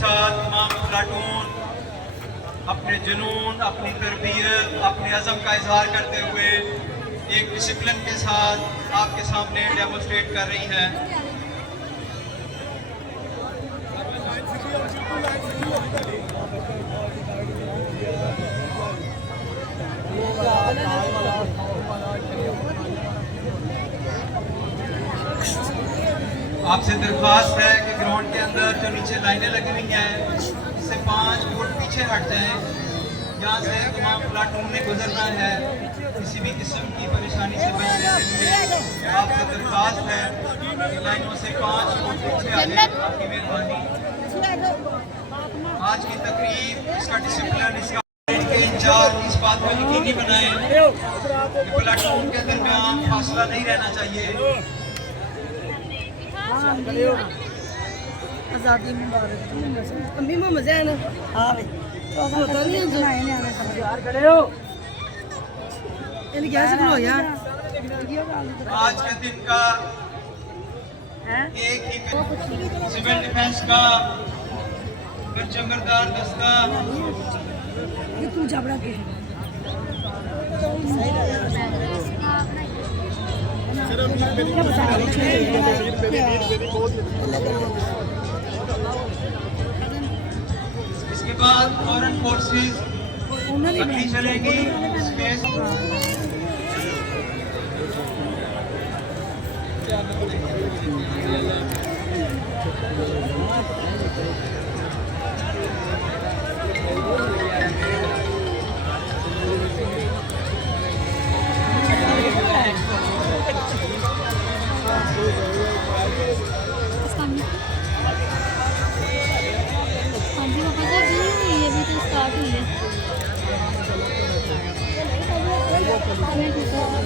साथ तमाम प्लाटून अपने जुनून, अपनी तरबियत, अपने अज़म का इजहार करते हुए एक डिसिप्लिन के साथ आपके सामने डेमोस्ट्रेट कर रही है। आपसे दरख्वास्त है कि ग्राउंड के अंदर जो नीचे लाइनें लगी हुई हैं इससे 5 फुट पीछे हट जाएं। यहाँ से तमाम प्लाटून ने गुजरना है। किसी भी किस्म की परेशानी से बचने के लिए आपसे दरख्वास्त है कि लाइनों से 5 फुट पीछे आ जाए। आपकी मेहरबानी। आज की तकरीब, इसका डिसिप्लिन, इसका इंचार्ज इस बात को यकीनी बनाए कि प्लाटून के दरमियान फासला नहीं रहना चाहिए। आज़ादी मुबारक। अम्मी मजा है ना? हाँ भाई। होता नहीं है यार, खड़े हो। इन्हें क्या सिखलो यार? आज के दिन का एक ही सिविल डिफेंस का परचमबरदार दस्ता ये तू जबड़ा के इसके बाद फॉरेन फोर्सेस अगली चलेंगी स्पेस।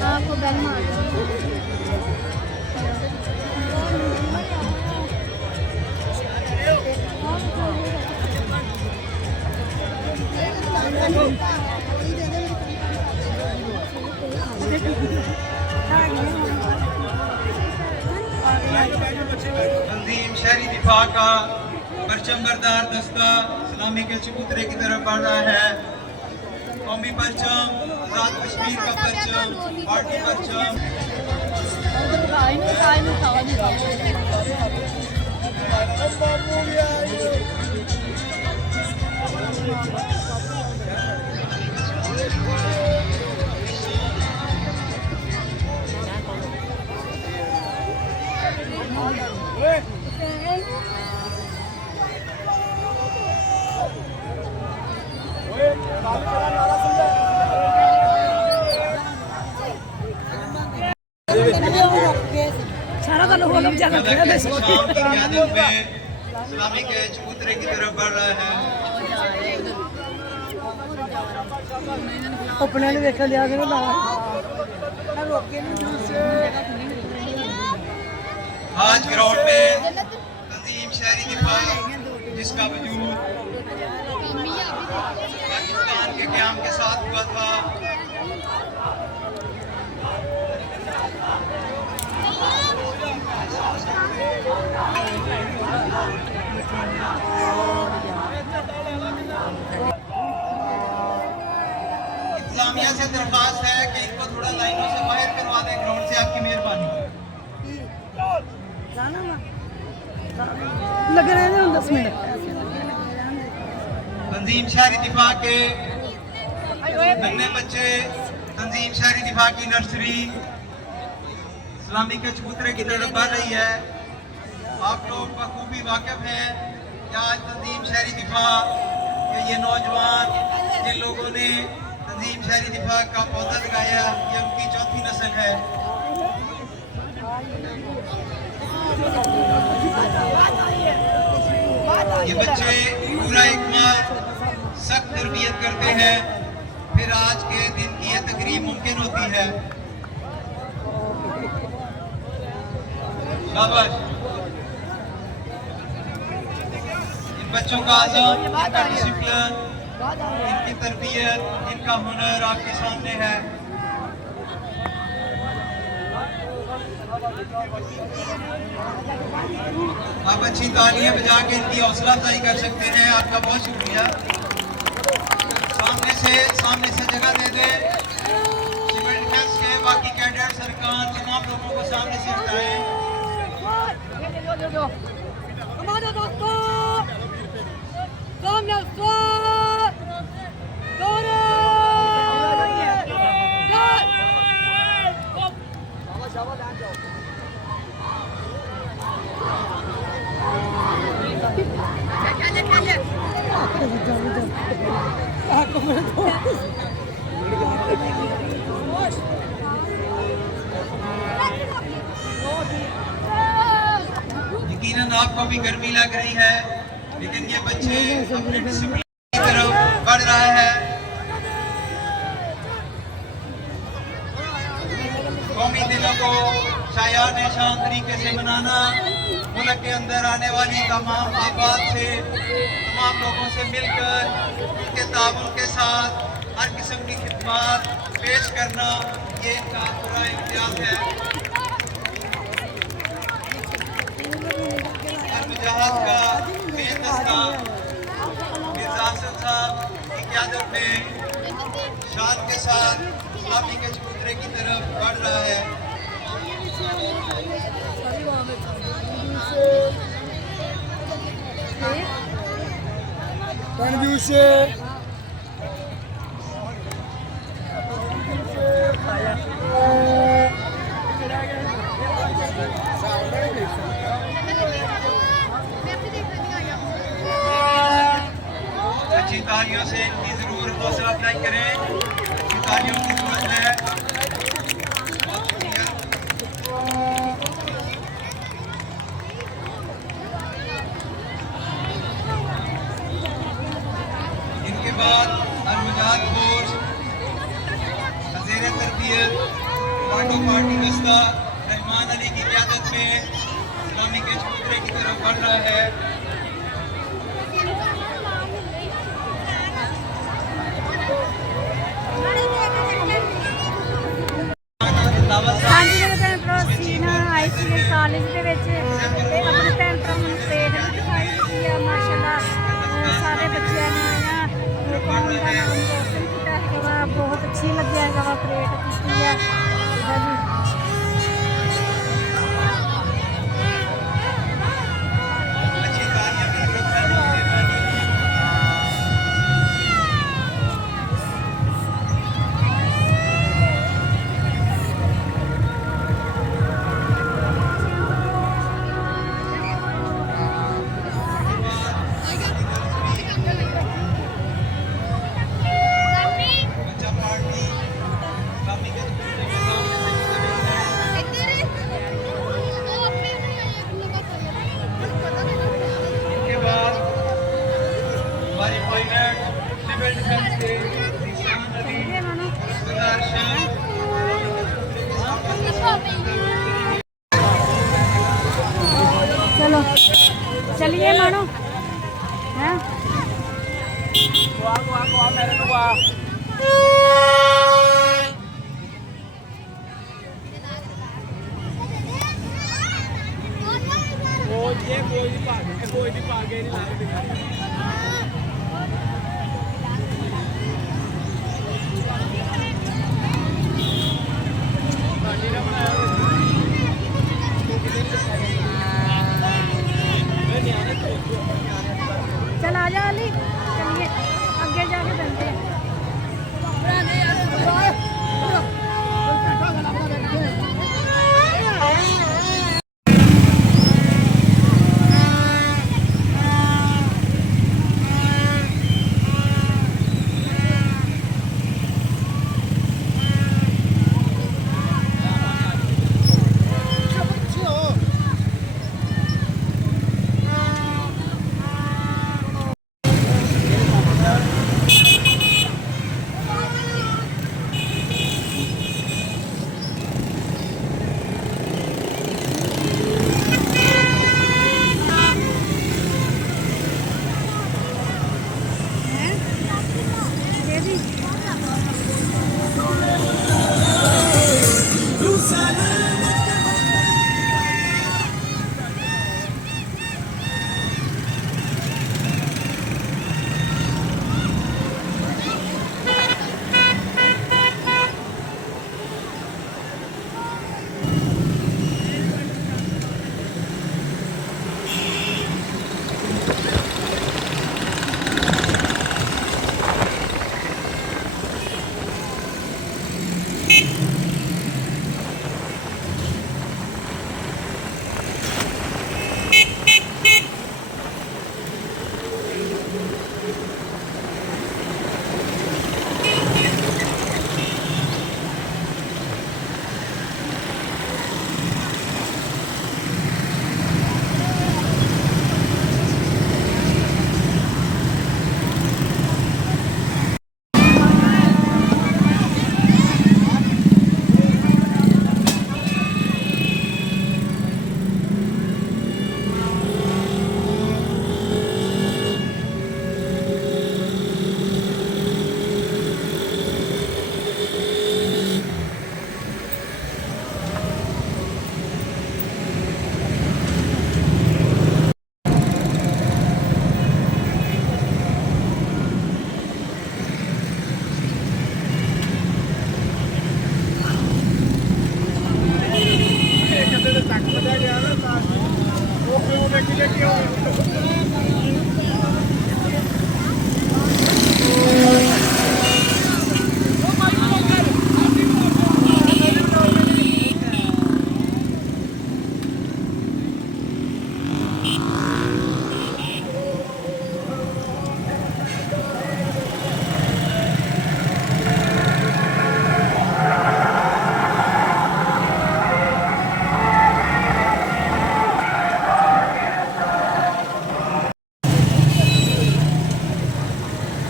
आपको बेल मार तंजीम शहरी दिफा का परचमबरदार दस्ता सलामी के चबूतरे की तरफ बढ़ रहा है। कौमी परचम, आज़ाद कश्मीर का परचम, पार्टी परचम। सलामी के चबूतरे की तरफ बढ़ रहा है। अपने ने देखा लिया आज ग्राउंड में तंजीम शहरी दिफा जिसका वजूद पाकिस्तान के क़याम के साथ हुआ था, इंतजामिया से दरख्वास्त है कि इनको थोड़ा लाइनों से बाहर करवा दें ग्राउंड से। आपकी मेहरबानी। लग रहे हैं 10 मिनट। तंजीम शहरी दिफा के नन्हे बच्चे, तंजीम शहरी दिफा की नर्सरी इस्लामी के चबूतरे की तरफ बढ़ रही है। आप लोग बखूबी वाकिफ हैं कि आज तंजीम शहरी दिफा के ये नौजवान जिन लोगों ने तंजीम शहरी दिफा का पौधा लगाया, ये उनकी चौथी नस्ल है। ये बच्चे पूरा एक माह सख्त तरबियत करते हैं, फिर आज के दिन की ये तकरीब मुमकिन होती है। शाबाश। इन बच्चों का आज़म, इनका डिसिप्लिन, इनकी तरबियत, इनका हुनर आपके सामने है। आप अच्छी तालियां बजा के इनकी हौसला अफजाई कर सकते हैं। आपका बहुत शुक्रिया। सामने से जगह दे दे। सिविल डिफेंस के बाकी कैडेट्स, सरकार, तमाम लोगों को सामने से हटाएं। यकीनन आपको भी गर्मी लग रही है, लेकिन ये बच्चे अपने डिसिप्लिन की तरफ बढ़ रहा है। कौमी दिनों को शायान शान तरीके से मनाना, मुल्क के अंदर आने वाली तमाम आबाद से, तमाम लोगों से मिलकर उनके ताबन के साथ हर किस्म की खिदमत पेश करना, ये इनका पूरा इम्तियाज है। मुजाहिद का मेन दस्ता मिर्जा हसन साहब की क़यादत में शान के साथ इस्लामी के चबूतरे की तरफ बढ़ रहा है। अच्छी तालियों से इनकी जरूर हौसला अफजाई करें। अच्छी तालियों की जरूरत है। इनके बाद अलमुजाहिद फोर्स वज़ीर तरबियत पार्टी दस्ता रहमान अली की क़यादत में इस्लामी के चबूतरे की तरफ बढ़ रहा है। ਹਾਂਜੀ ਮੇਰੇ ਭੈਣ ਭਰਾ ਸੀ ਨਾ ਆਈ ਸੀ ਕਾਲਜ ਦੇ ਵਿੱਚ ਤੇ ਆਪਣੇ ਭੈਣ ਭਰਾ ਨੂੰ ਪਰੇਡ ਦਿਖਾਈ ਦਿੱਤੀ ਆ। ਮਾਸ਼ਾਅੱਲਾ ਸਾਰੇ ਬੱਚਿਆਂ ਨੇ ਨਾ ਕੌਮ ਦਾ ਨਾਮ ਰੋਸ਼ਨ ਕੀਤਾ ਹੈਗਾ। ਬਹੁਤ ਅੱਛੀ ਲੱਗਿਆ ਹੈਗਾ ਪਰੇਡ ਕੀਤੀ ਹੈ ਜੀ। चलो चलिए मानो हैं चल आ जा अली, चलिए आगे जाके बनते हैं।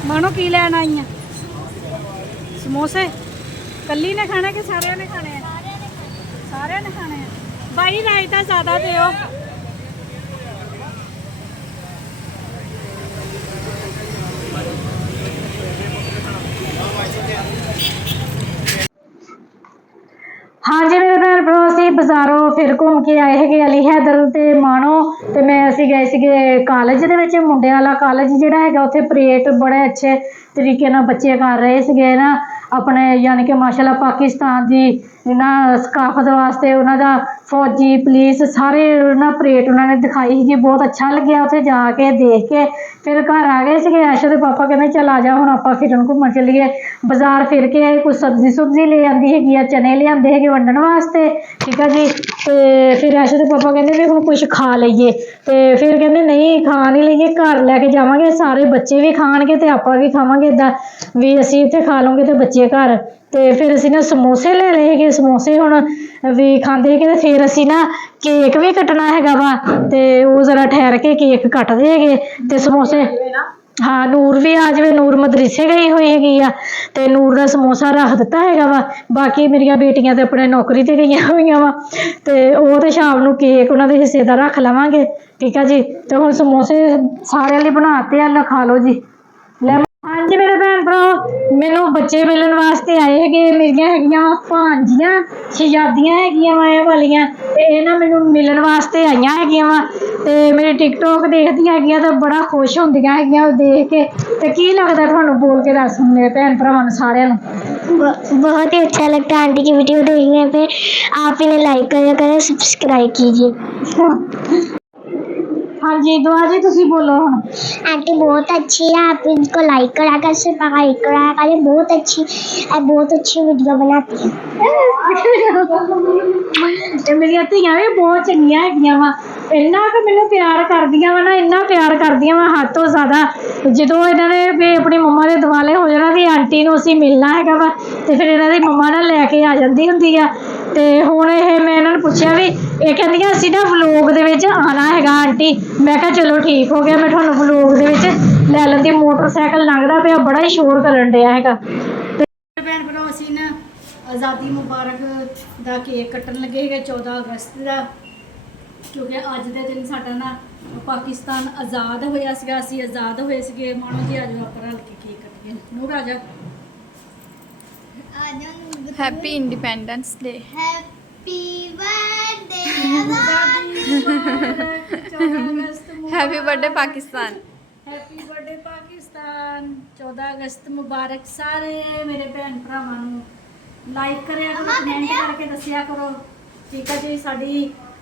ਮਾਣੋ ਕੀ ਲੈਣ ਆਈ ਆ? ਸਮੋਸੇ ਕੱਲੀ ਨੇ ਖਾਣੇ ਕਿ ਸਾਰਿਆਂ ਨੇ ਖਾਣੇ ਆ? ਸਾਰਿਆਂ ਨੇ ਖਾਣੇ ਆ। ਬਾਈ ਰਾਇਤਾ ਜ਼ਿਆਦਾ ਦਿਓ। ਹਾਂਜੀ ਮੇਰੇ ਭੈਣ ਭਰਾ, ਅਸੀਂ ਬਾਜ਼ਾਰੋਂ ਫਿਰ ਘੁੰਮ ਕੇ ਆਏ ਹੈਗੇ ਅਲੀ ਹੈਦਰ ਤੇ ਮਾਣੋ ਤੇ ਮੈਂ ਅਸੀਂ ਗਏ ਸੀਗੇ ਕਾਲਜ ਦੇ ਵਿੱਚ, ਮੁੰਡਿਆਂ ਵਾਲਾ ਕਾਲਜ ਜਿਹੜਾ ਹੈਗਾ। ਉੱਥੇ ਪਰੇਡ ਬੜੇ ਅੱਛੇ ਤਰੀਕੇ ਨਾਲ ਬੱਚੇ ਕਰ ਰਹੇ ਸੀਗੇ ਨਾ ਆਪਣੇ, ਯਾਨੀ ਕਿ ਮਾਸ਼ਾਅੱਲਾ ਪਾਕਿਸਤਾਨ ਦੀ ਨਾ ਸਕਾਫਤ ਵਾਸਤੇ ਉਹਨਾਂ ਦਾ ਫੌਜੀ ਪੁਲਿਸ ਸਾਰੇ ਨਾ ਪਰੇਡ ਉਹਨਾਂ ਨੇ ਦਿਖਾਈ ਸੀਗੀ। ਬਹੁਤ ਅੱਛਾ ਲੱਗਿਆ ਉੱਥੇ ਜਾ ਕੇ ਦੇਖ ਕੇ। ਫਿਰ ਘਰ ਆ ਗਏ ਸੀਗੇ। ਆਸ਼ਾ ਦੇ ਪਾਪਾ ਕਹਿੰਦੇ ਚੱਲ ਆ ਜਾ ਹੁਣ ਆਪਾਂ ਫਿਰਨ ਘੁੰਮਣ ਚੱਲੀਏ। ਬਾਜ਼ਾਰ ਫਿਰ ਕੇ ਆਏ, ਕੁਛ ਸਬਜ਼ੀ ਸੁਬਜ਼ੀ ਲੈ ਆਂਦੀ ਹੈਗੀ ਆ, ਚਨੇ ਲਿਆਂਦੇ ਹੈਗੇ ਵੰਡਣ ਵਾਸਤੇ, ਠੀਕ ਆ ਜੀ। ਤੇ ਫਿਰ ਆਸ਼ਾ ਦੇ ਪਾਪਾ ਕਹਿੰਦੇ ਵੀ ਹੁਣ ਕੁਛ ਖਾ ਲਈਏ, ਤੇ ਫਿਰ ਕਹਿੰਦੇ ਨਹੀਂ ਖਾ ਨਹੀਂ ਲਈਏ, ਘਰ ਲੈ ਕੇ ਜਾਵਾਂਗੇ, ਸਾਰੇ ਬੱਚੇ ਵੀ ਖਾਣਗੇ ਤੇ ਆਪਾਂ ਵੀ ਖਾਵਾਂਗੇ, ਇੱਦਾਂ ਵੀ ਅਸੀਂ ਇੱਥੇ ਖਾ ਲਵਾਂਗੇ ਤੇ ਬੱਚੇ ਘਰ। ਤੇ ਫਿਰ ਅਸੀਂ ਨਾ ਸਮੋਸੇ ਲੈ ਲਏ ਹੈਗੇ। ਸਮੋਸੇ ਹੁਣ ਵੀ ਖਾਂਦੇ ਹੈਗੇ ਤੇ ਫਿਰ ਅਸੀਂ ਨਾ ਕੇਕ ਵੀ ਕੱਟਣਾ ਹੈਗਾ ਵਾ, ਤੇ ਉਹ ਜ਼ਰਾ ਠਹਿਰ ਕੇ ਕੇਕ ਕੱਟਦੇ ਹੈਗੇ ਤੇ ਸਮੋਸੇ। ਹਾਂ ਨੂਰ ਵੀ ਆ ਜਾਵੇ, ਨੂਰ ਮਦਰਸੇ ਗਈ ਹੋਈ ਹੈਗੀ ਆ ਤੇ ਨੂਰ ਦਾ ਸਮੋਸਾ ਰੱਖ ਦਿੱਤਾ ਹੈਗਾ ਵਾ। ਬਾਕੀ ਮੇਰੀਆਂ ਬੇਟੀਆਂ ਤੇ ਆਪਣੇ ਨੌਕਰੀ ਤੇ ਗਈਆਂ ਹੋਈਆਂ ਵਾ, ਤੇ ਉਹ ਤੇ ਸ਼ਾਮ ਨੂੰ ਕੇਕ ਉਹਨਾਂ ਦੇ ਹਿੱਸੇ ਦਾ ਰੱਖ ਲਵਾਂਗੇ, ਠੀਕ ਆ ਜੀ। ਤੇ ਹੁਣ ਸਮੋਸੇ ਸਾਰਿਆਂ ਲਈ ਬਣਾਤੇ ਆ, ਖਾ ਲਓ ਜੀ। ਲੈ ਹਾਂਜੀ ਮੇਰੇ ਭੈਣ ਭਰਾ, ਮੈਨੂੰ ਬੱਚੇ ਮਿਲਣ ਵਾਸਤੇ ਆਏ ਹੈਗੇ। ਮੇਰੀਆਂ ਹੈਗੀਆਂ ਭਾਂਜੀਆਂ ਸ਼ਹਿਜ਼ਾਦੀਆਂ ਹੈਗੀਆਂ ਵਾ ਇਹ ਵਾਲੀਆਂ, ਤੇ ਇਹ ਨਾ ਮੈਨੂੰ ਮਿਲਣ ਵਾਸਤੇ ਆਈਆਂ ਹੈਗੀਆਂ ਵਾ। ਤੇ ਮੇਰੇ ਟਿਕਟੋਕ ਦੇਖਦੀਆਂ ਹੈਗੀਆਂ ਤਾਂ ਬੜਾ ਖੁਸ਼ ਹੁੰਦੀਆਂ ਹੈਗੀਆਂ ਦੇਖ ਕੇ। ਤੇ ਕੀ ਲੱਗਦਾ ਤੁਹਾਨੂੰ, ਬੋਲ ਕੇ ਦੱਸ ਮੇਰੇ ਭੈਣ ਭਰਾਵਾਂ ਨੂੰ ਸਾਰਿਆਂ ਨੂੰ। बहुत ही अच्छा लगता है आंटी की वीडियो देखने पे। आप इन्हें लाइक करें, सब्सक्राइब कीजिए। हाँ जी दुआ जी तुसी बोलो हुण। आंटी बहुत अच्छी है, आप इनको लाइक करा कर, सब्सक्राइब करा करें। बहुत अच्छी वीडियो बनाती है। ਤੇ ਮੇਰੀਆਂ ਧੀਆਂ ਵੀ ਬਹੁਤ ਚੰਗੀਆਂ ਹੈਗੀਆਂ ਵਾ, ਇੰਨਾ ਕੁ ਮੈਨੂੰ ਪਿਆਰ ਕਰਦੀਆਂ ਵਾ ਨਾ, ਇੰਨਾ ਪਿਆਰ ਕਰਦੀਆਂ ਵਾ ਹੱਦ ਤੋਂ ਜ਼ਿਆਦਾ। ਜਦੋਂ ਇਹਨਾਂ ਨੇ ਵੀ ਆਪਣੀ ਮੰਮਾ ਦੇ ਦੁਆਲੇ ਹੋ ਜਾਣਾ ਵੀ ਆਂਟੀ ਨੂੰ ਅਸੀਂ ਮਿਲਣਾ ਹੈਗਾ ਵਾ, ਤੇ ਫਿਰ ਇਹਨਾਂ ਦੀ ਮੰਮਾ ਨਾਲ ਲੈ ਕੇ ਆ ਜਾਂਦੀ ਹੁੰਦੀ ਆ। ਤੇ ਹੁਣ ਇਹ ਮੈਂ ਇਹਨਾਂ ਨੂੰ ਪੁੱਛਿਆ ਵੀ ਇਹ ਕਹਿੰਦੀਆਂ ਅਸੀਂ ਨਾ ਵਲੋਗ ਦੇ ਵਿੱਚ ਆਉਣਾ ਹੈਗਾ ਆਂਟੀ। ਮੈਂ ਕਿਹਾ ਚਲੋ ਠੀਕ ਹੋ ਗਿਆ, ਮੈਂ ਤੁਹਾਨੂੰ ਵਲੋਗ ਦੇ ਵਿੱਚ ਲੈ ਲੈਂਦੀ। ਮੋਟਰਸਾਈਕਲ ਲੰਘਦਾ ਪਿਆ, ਬੜਾ ਹੀ ਸ਼ੋਰ ਕਰਨ ਡਿਆ ਹੈਗਾ। ਤੇ ਭੈਣ ਭਰਾ ਅਸੀਂ ਨਾ ਆਜ਼ਾਦੀ ਮੁਬਾਰਕ ਦਾ ਕੇਕ ਕੱਟਣ ਲੱਗੇ ਹੈਗੇ 14 ਅਗਸਤ ਦਾ, ਕਿਉਂਕਿ ਅੱਜ ਦੇ ਦਿਨ ਸਾਡਾ ਨਾ ਪਾਕਿਸਤਾਨ ਆਜ਼ਾਦ ਹੋਇਆ ਸੀਗਾ, ਅਸੀਂ ਆਜ਼ਾਦ ਹੋਏ ਸੀਗੇ। ਮਾਣੋ ਜੀ ਆ ਜਾਓ ਆਪਾਂ ਰਲ ਕੇ ਕੇਕ ਕੱਟੀਏ। ਨੂਰ ਆ ਜਾ। Happy independence day. Happy birthday happy birthday Pakistan. Happy birthday Pakistan. 14 अगस्त मुबारक सारे मेरे भैन भरावां नूं। लाइक करिया करो, कमेंट करके दसिया करो, ठीक है जी। साडी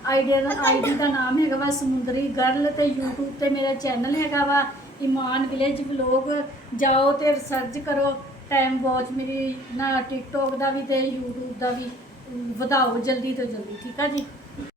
आईडी का नाम हैगा वा समुंदरी गर्ल, ते यूट्यूब ते मेरा चैनल हैगा वा ईमान विलेज व्लॉग। जाओ ते सर्च करो, टाइम वॉच मेरी ना टिकटॉक का भी ते यूट्यूब का भी, ਵਧਾਓ जल्दी तो जल्दी, ठीक है जी।